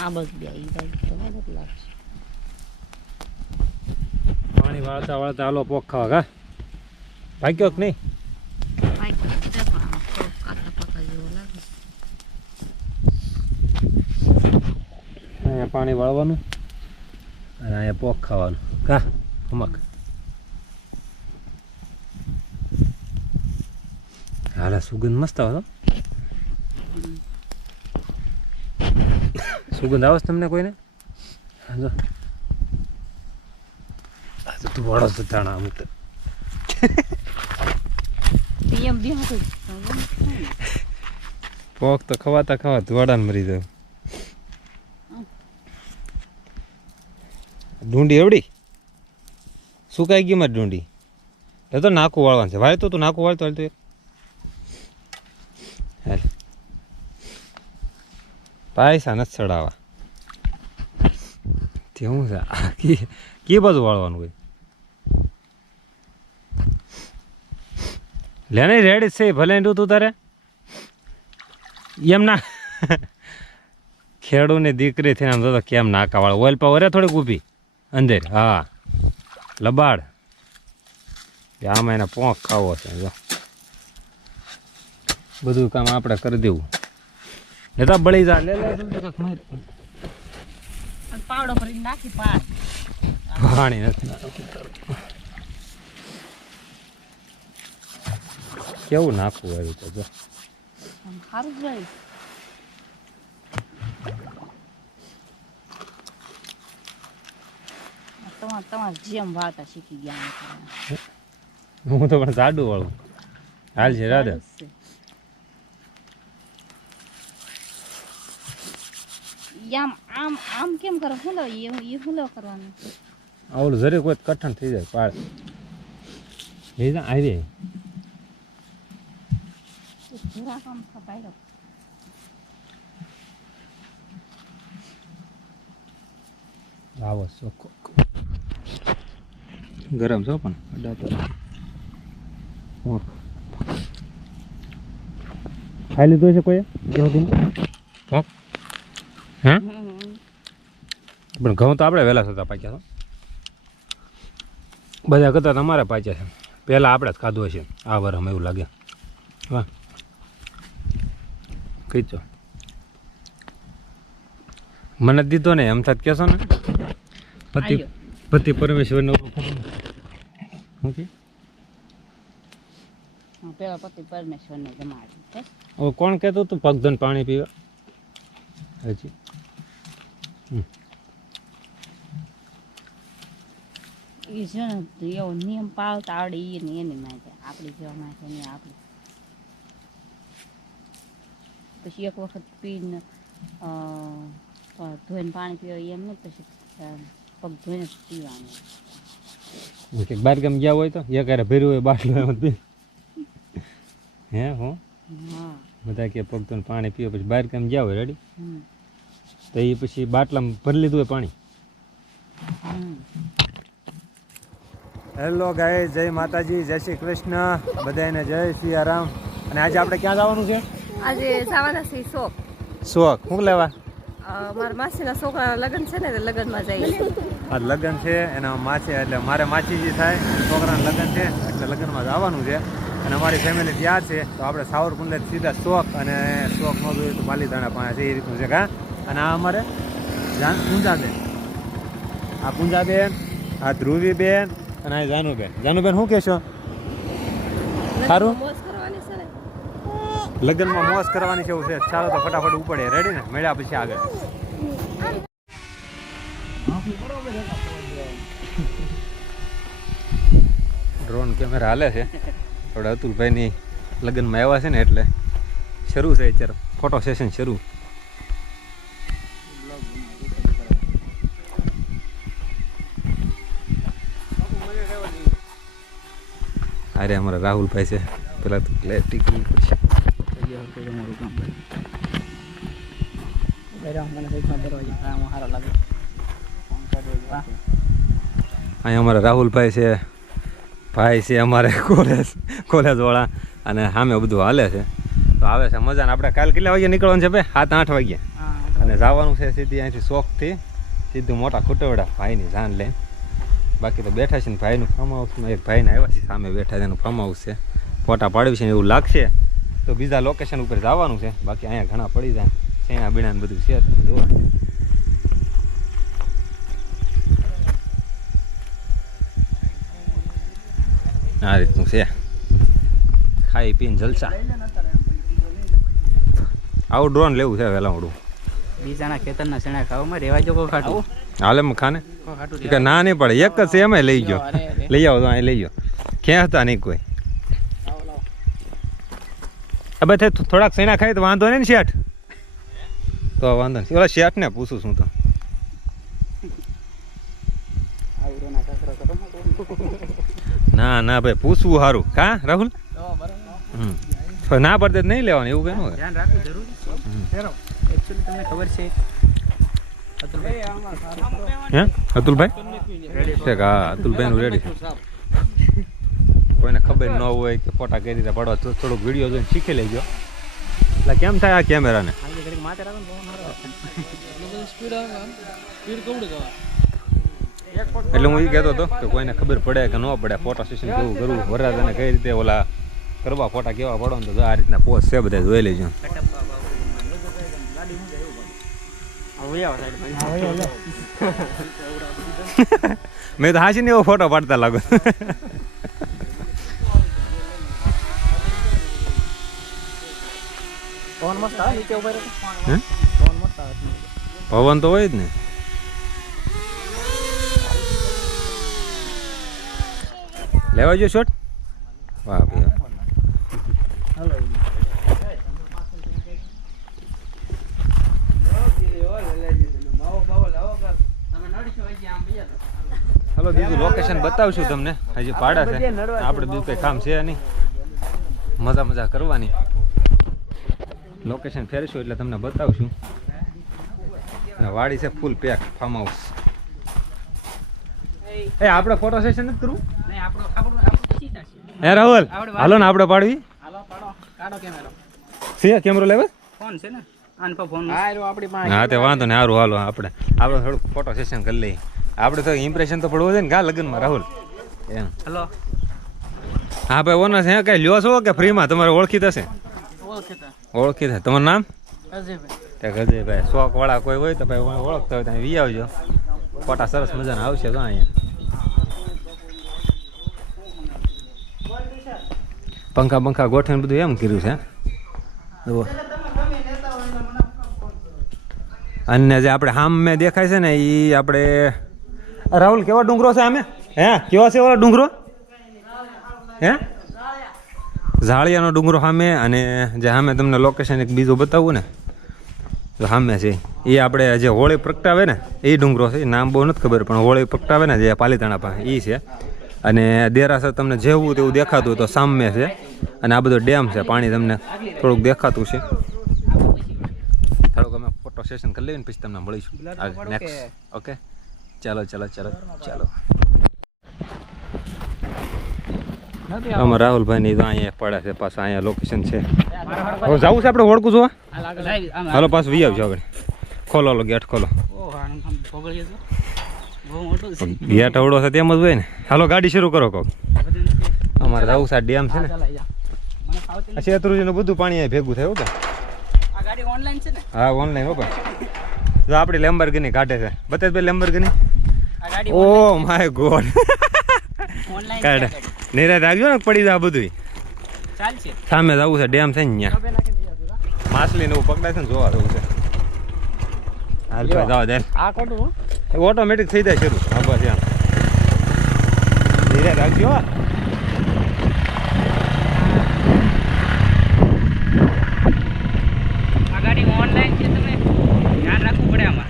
આ બસ બે ઈ બાજુ તો મદદ લાગશે. પાણી વાળતા વાળતા હાલો પોક ખાવા કા ભાગ્યો કે નહીં? ભાગ્યો છે પણ આમ થોડુંક કાચા પાકા જેવું લાગે. અહીંયા પાણી વાળવાનું અને અહીંયા પોક ખાવાનું કા અમક. હાલા સુગંધ મસ્ત આવે. સુગંધ આવે છે તમને કોઈને? હા તું વાળો છો તાણા અમુક તો પીએમ બી હતું પોક તો ખવાતા ખવાતું વાડાને મરી જાય. ડુંડી એવડી સુકાઈ ગઈ મારી ડુંડી. એ તો નાકું વાળવાનું છે. વાળતો તું નાકું વાળતો હાલતું હાલ પૈસા નથી ચડાવવા તે શું છે કે બાજુ વાળવાનું હોય? લે નહીં રેડી છે ભલે તું તારે એમ ના ખેડૂની દીકરી થઈને આમ તો કેમ નાકા વાળો ઓઇલ પાવર થોડીક ઊભી અંદર. હા લબાડ આમાં એના પોંખ ખાવો છે. જો બધું કામ આપણે કરી દેવું લેતા બળી જા. લે પાવડો ભરીને નાખી પાડ પાણી નથી કેવું નાખવું આવ્યું તો જો સારું જ રહે. તમારે જેમ વાળતા શીખી ગયા. હું તો પણ જાડું વાળું હાલ છે રાધા. આમ આમ આમ કેમ કરો? શું લો એ શું લો કરવાનું? આવડું જરી કોઈ કઠણ થઈ જાય પાડ લઈ જા આવી રે. જરાક આમ ખપાઈ આવો ચોખ્ખો ગરમ છો પણ અડા તો ખાઈ લીધું છે કોઈ હા? પણ ઘઉં તો આપણે વહેલા થતા પાક્યા છો. બધા કરતા તમારે પાક્યા છે. પહેલાં આપણે જ ખાધું હશે આ વરમાં એવું લાગે. વાહ કહીજો મને દીધો ને એમ થાત કહેશો ને પતિ પરમેશ્વરને પેલા પતિ પરમેશ્વરને જમાડ્યું. હવે કોણ કહેતું તું પગધન પાણી પીવા? હજી એ છે ને એવો નિયમ પાળતા આવડે એ ને એની માથે આપણી જેવા માથે નહીં આપણી. પછી એક વખત પીને ધોઈને પાણી પીવા એમ નહીં, પછી પગ ધોઈને જ પીવાનું. બહાર ગામ ગયા હોય તો એક હારે ભર્યું હોય બાટલો એમ પી હે હું હા બધા કે પગ ધોઈને પાણી પીવે પછી બહાર ગામ ગયા હોય રેડી તો એ પછી બાટલામાં ભરી લીધું હોય પાણી. હેલો ગાય જય માતાજી, જય શ્રી કૃષ્ણ, બધાને જય સિયારામ. અને આજે આપણે ક્યાં જવાનું છે? આજે જવાના છે શોખ. શોખ શું લેવા? મારા માસીના છોકરાના લગ્ન છે ને, લગ્નમાં જઈએ. આ લગ્ન છે એના માસી એટલે મારે માસીજી થાય છોકરાના લગ્ન છે એટલે લગ્નમાં જવાનું છે. અને અમારી ફેમિલી ત્યાં છે તો આપણે સાવરકુંડલે સીધા શોખ અને શોખ ન જોઈએ તો પાલીતાણા પાસે છે એ રીતનું છે કા. અને આ અમારે પૂંજાબેન, આ પૂંજાબેન, આ ધ્રુવીબેન અને આ જાનુબેન. જાનુબેન શું કહેશો? સારું લગ્નમાં મોજ કરવાની છે એવું છે. ચાલો તો ફટાફટ ઉપડે. રેડી ને? મળ્યા પછી આગળ. ડ્રોન કેમેરા હાલે છે. થોડા અતુલભાઈની લગ્નમાં આવ્યા છે ને એટલે શરૂ છે અત્યારે ફોટો સેશન શરૂ. અરે અમારા રાહુલભાઈ છે. પેલા તો ક્લેરિટી કરવી પડશે. અહીંયા અમારા રાહુલભાઈ છે, ભાઈ છે અમારે કોલેજવાળા, અને સામે બધું હાલે છે તો આવે છે મજા ને. આપણે કાલ કેટલા વાગે નીકળવાનું છે ભાઈ? 7-8 વાગ્યા. અને જવાનું છે સીધી અહીંથી શોખથી સીધું મોટા ખુટવડા ભાઈની જાન લઈને. બાકી તો બેઠા છે ને ભાઈનું ફાર્મ હાઉસમાં એક ભાઈને આવ્યા છે સામે બેઠા છે એનું ફાર્મ હાઉસ છે. ફોટા પાડવી છે ને એવું લાગશે તો બીજા લોકેશન ઉપર જવાનું છે. બાકી અહીંયા ઘણા પડી જાય શેણા બીણા ને બધું છે તમે જુઓ. આ રીતનું છે ખાઈ પીને જલસા. આવું ડ્રોન લેવું છે વહેલા મોડું. બીજાના ખેતરના શેણા ખાવામાં રેવા જો કો ખાટું હાલે ખાને કે ના નહીં પડે એક જ છે એમાં લઈ ગયો લઈ આવો તો અહીં લઈ ગયો ક્યાં હતા નહીં કોઈ. હવે થોડાક શેણા ખાઈ તો વાંધો નહીં ને શેઠ તો વાંધો નહીં. ઓલા શેઠ ને પૂછું છું તો ના ના ભાઈ પૂછવું સારું કા રાહુલ ના પડતે નહીં લેવાનું એવું કેનું ધ્યાન રાખવું જરૂરી છે. એકચ્યુઅલી તમને ખબર છે હે અતુલભાઈ હા અતુલભાઈ નું રેડી. કોઈને ખબર ન હોય કે ફોટા કઈ રીતે પાડવા થોડુંક વિડીયો જોઈને શીખી લેજો. એટલે કેમ થાય આ કેમેરાને એટલે હું એ કહેતો હતો કે કોઈને ખબર પડે કે ન પડે ફોટો સેશન કેવું કરવું વરરાજાને કઈ રીતે ઓલા કરવા ફોટા કેવા પડો ને તો આ રીતના પોસ્ટ છે બધા જોઈ લેજો. મેં તો હાસી ને એવો ફોટો પાડતા લાગો. પવન તો હોય જ ને. લેવા જો શોટ વાહ ભાઈ. હલો બીજું લોકેશન બતાવશું તમને. હજી પાડા છે આપણે બીજું કંઈ કામ છે નહીં. મજા કરવાની. લોકેશન ફેરશું એટલે તમને બતાવશું. વાડી છે ફૂલ પેક ફાર્મ હાઉસ. એ આપણે ફોટો સેશન નથી કરવું હે રાહુલ? હાલો ને આપણે પાડવી છે. કેમેરો લેવા ફોન છે ને આન પર ફોન હા તે વાંધો ને સારું હાલો આપણે થોડુંક ફોટો સેશન કરી લઈએ. આપણે તો ઇમ્પ્રેશન તો પડવું છે ને કા લગ્નમાં રાહુલ એમ. હેલો હા ભાઈ ઓનર છે કઈ લ્યો છો કે ફ્રીમાં તમારે ઓળખી થશે? ઓળખી થશે. તમારું નામ? ગજયભાઈ. શોખ વાળા કોઈ હોય તો ભાઈ ઓળખતા હોય તો વી આવજો. ફોટા સરસ મજાના આવશે તો અહીંયા. પંખા ગોઠવીને બધું એમ કર્યું છે. અને જે આપણે સામે દેખાય છે ને એ આપણે રાહુલ કેવો ડુંગરો છે આમે? હે કેવો છે ઓલો ડુંગરો? હે ઝાળિયાનો ડુંગરો સામે. અને જે સામે તમને લોકેશન એક બીજું બતાવવું ને તો સામે છે એ આપણે જે હોળી પ્રગટાવે ને એ ડુંગરો છે. નામ બહુ નથી ખબર પણ હોળી પ્રગટાવે ને જે પાલીતાણા પાસે એ છે. અને દેરાસર તમને જેવું તેવું દેખાતું તો સામે છે. અને આ બધો ડેમ છે પાણી તમને થોડુંક દેખાતું છે. થોડુંક અમે ફોટો સેશન કરી લઈએ ને પછી તમને મળીશું નેક્સ્ટ. ઓકે ચાલો. આમાં રાહુલભાઈ ની તો અહીંયા પડે છે પાછા અહીંયા લોકેશન છે. હવે જવું છે આપણે ઓળખું છું. હાલો પાછું વી આવજો આગળ. ખોલો ગેટ ખોલો. ગેટ અવડો છે તેમ જ હોય ને. હાલો ગાડી શરૂ કરો કોક. અમારે જવું છે ડેમ છે ને શેત્રુજીનું બધું પાણી અહીં ભેગું થયું કે હા ઓનલાઈન હો ભાઈ. જો આપણી લેમ્બોર્ગિની કાઢે છે બતાવી લેમ્બોર્ગિની. ઓ માય ગોડ કાઢે નિરાત રાખજો ને પડી જાય બધું. સામે જવું છે ડેમ છે ને ત્યાં માછલી ને એવું પકડાય છે ને જોવા જવું છે. હાલ ભાઈ જાવ દે ઓટોમેટિક થઈ જાય શરૂ. હા બસ એમ નિરાત રાખજો. આ ગાડી ઓનલાઈન છે તમે ધ્યાન રાખવું પડે આમાં.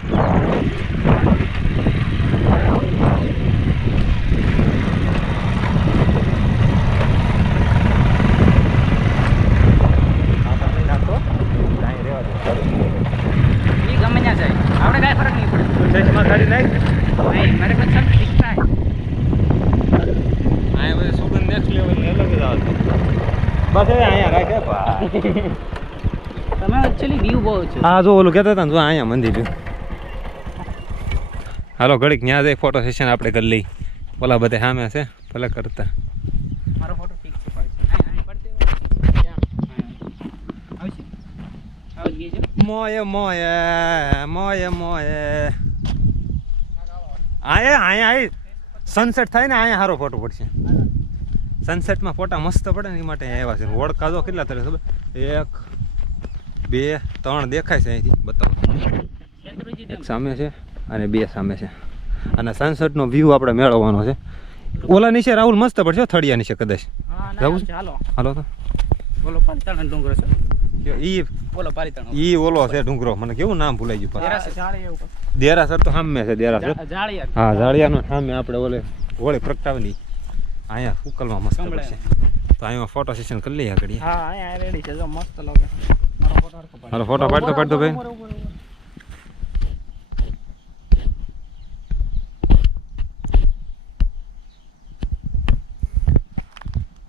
ગમે ત્યાં જાય આપણે કાંઈ ફરક નહીં પડે. ગાડી નાખ નહીં મારે કોઈ સબ ઠીક થાય. અહીંયા બધું સુગંધ નેક્સ્ટ લેવલ અલગ જ આવે. બસ હવે અહીંયા રાખે તમે એકચ્યુઅલી વ્યૂ બહુ છે. હા જો ઓલું કહેતા હતા ને જો અહીંયા મંદિર છે. હાલો ઘડીક ત્યાં જઈ ફોટો સેશન આપણે કરી લઈ. ઓલા બધા સામે છે ભલે કરતા. મારો ફોટો ઠીક છે પાડી. આવશે. આવી ગઈ છે. મોયે મોયે મોયે મોયે અહીંયા સનસેટ થાય ને અહીંયા સારો ફોટો પડશે. સનસેટમાં ફોટા મસ્ત પડે ને એ માટે અહીંયા આવ્યા છે. ઓળખા જો કેટલા તરે ખબર 1 2 3 દેખાય છે અહીંથી બતાવો. એક સામે છે અને 2 સામે છે અને સનસેટનો વ્યૂ આપણે મેળવવાનો છે. ઓલા નીચે રાહુલ મસ્ત પડશે થળિયા નીચે કદાચ. હા જવું ના ચાલો. હાલો તો બોલો પાલિતાણા ડુંગરો છે. ઈ બોલો પાલિતાણા. ઈ ઓલો છે ડુંગરો મને કેવું નામ ભૂલાઈ ગયું પાછું. દેરાસર જાળી એવું. દેરાસર તો સામે છે દેરાસર. જાળિયા. હા જાળિયાનો સામે આપણે ઓલે હોળી પ્રગટાવની અહીંયા ઉકલમાં મસ્ત પડશે. તો અહીંયા ફોટો સેશન કરી લઈએ આગળ. હા અહીંયા રેડી છે જો મસ્ત લાગે. મારો ફોટો હરખો પાડ. હાલો ફોટો પાડતો ભાઈ.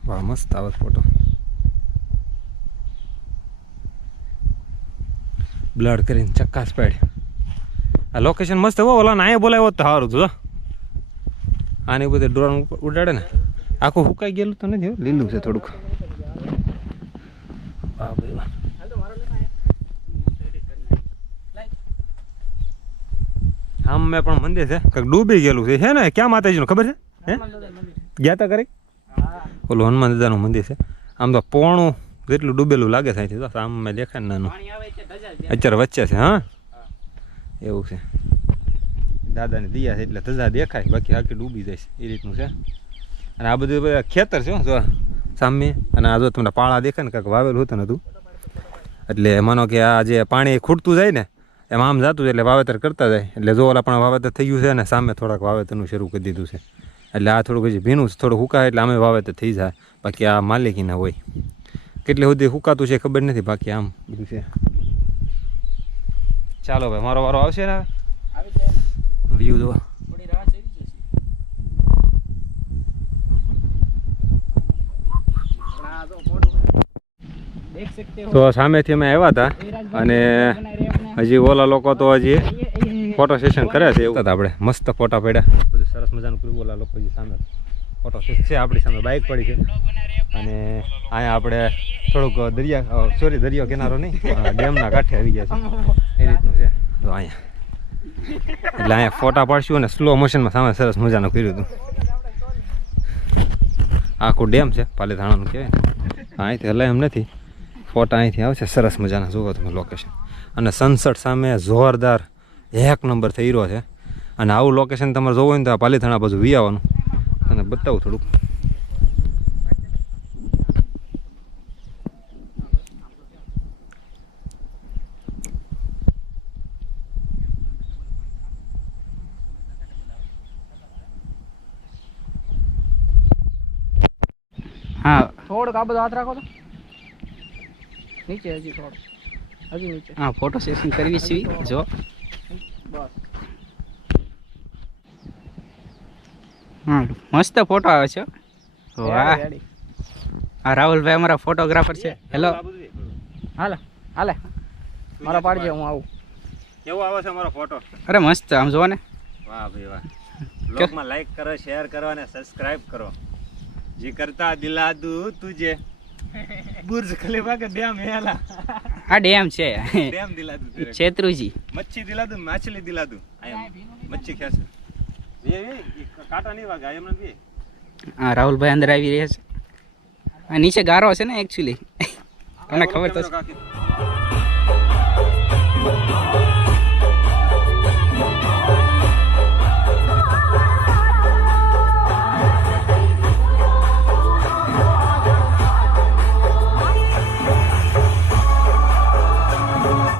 વાહ મસ્ત આવે ફોટો. બ્લડ કરીને ચક્કાસ પાડ. આ લોકેશન મસ્ત હો. ઓલા અહીંયા બોલાવ્યો તો સારું હતું. આને બધે ડ્રોન ઉડાડે ને આખું સુકાઈ ગયેલું તો નથી લીલું છે થોડુંક. વાહ ભાઈ વાહ. આમ મેં પણ મંદિર છે કંઈક ડૂબી ગયેલું છે ને. ક્યાં માતાજીનું ખબર છે? હે ગયા તા કરી ઓલું હનુમાન દાદાનું મંદિર છે. આમ તો પોણું જેટલું ડૂબેલું લાગે છે અહીંથી. તો આમ મેં દેખાય ને નાનું અત્યારે વચ્ચે છે. હા એવું છે. દાદાની દિયા છે એટલે ધજા દેખાય બાકી આખી ડૂબી જાય છે એ રીતનું છે. અને આ બધું બધા ખેતર છે જો સામે. અને આ જો તમને પાળા દેખાય ને કાંઈક વાવેલું હતું ને હતું. એટલે માનો કે આ જે પાણી ખૂટતું જાય ને એમ આમ જતું જાય એટલે વાવેતર કરતા જાય. એટલે જો ઓલા પણ વાવેતર થઈ ગયું છે ને સામે થોડાક વાવેતરનું શરૂ કરી દીધું છે. એટલે આ થોડુંક હજી ભીનું થોડું હુકાય એટલે આમે વાવેતર થઈ જાય. બાકી આ માલિકીના હોય. કેટલે સુધી હુકાતું છે ખબર નથી. બાકી આમ બધું છે. ચાલો ભાઈ મારો વારો આવશે ને. આવી જાય ને. વ્યૂ જો થોડી રાહ ચડી જશે. આ જો ફોટો દેખ सकते हो. તો સામેથી અમે આવ્યા હતા અને હજી ઓલા લોકો તો હજી ફોટો સેશન કરે છે. એવું આપણે મસ્ત ફોટા પડ્યા બધું સરસ મજાનું કર્યું. ઓલા લોકો હજી સામે ફોટો સેશન છે. આપણી સામે બાઇક પડી છે અને અહીંયા આપણે થોડુંક દરિયો કિનારો નહીં ડેમના કાંઠે આવી ગયા છે એ રીતનું છે. તો અહીંયા એટલે અહીંયા ફોટા પાડશું અને સ્લો મોશનમાં સામે સરસ મજાનું કર્યું હતું. આખું ડેમ છે પાલીતાણાનું કહેવાય ને. અહીંથી હલાય એમ નથી. ફોટા અહીંથી આવશે સરસ મજાના. જુઓ તમે લોકેશન અને સનસેટ સામે જોરદાર 1 નંબર થઈ રહ્યો છે. અને આવું લોકેશન તમારે જોવું હોય ને તો આ પાલીતાણા બાજુ વી આવવાનું. અને બતાવું થોડુંક. હા થોડુંક આ બધો હાથ રાખો તો નીચે હજી થોડું હજી નીચે. હા ફોટો સેશન કરવી છે જો બસ. હા મસ્ત ફોટો આવે છે. વાહ આ રાહુલભાઈ અમારા ફોટોગ્રાફર છે. હેલો હાલે હાલે મારા પાડજે હું આવું. કેવો આવે છે અમારો ફોટો? અરે મસ્ત આમ જોવો ને. વાહ ભાઈ વાહ. બ્લોગમાં લાઈક કરો, શેર કરો અને સબસ્ક્રાઇબ કરો. जी करता दिला दूं तुझे बुर्ज खलीफा का डैम है. આ ડેમ છે. डैम दिला दूं तेरे છેત્રુજી. मच्छी दिला दूं, मछली दिला दूं. मच्छी कैसे ये काटा नहीं वागा एम नहीं. હા રાહુલભાઈ અંદર આવી રહ્યા છે. આ નીચે ગારો છે ને એકચ્યુઅલી તમને ખબર તો છે.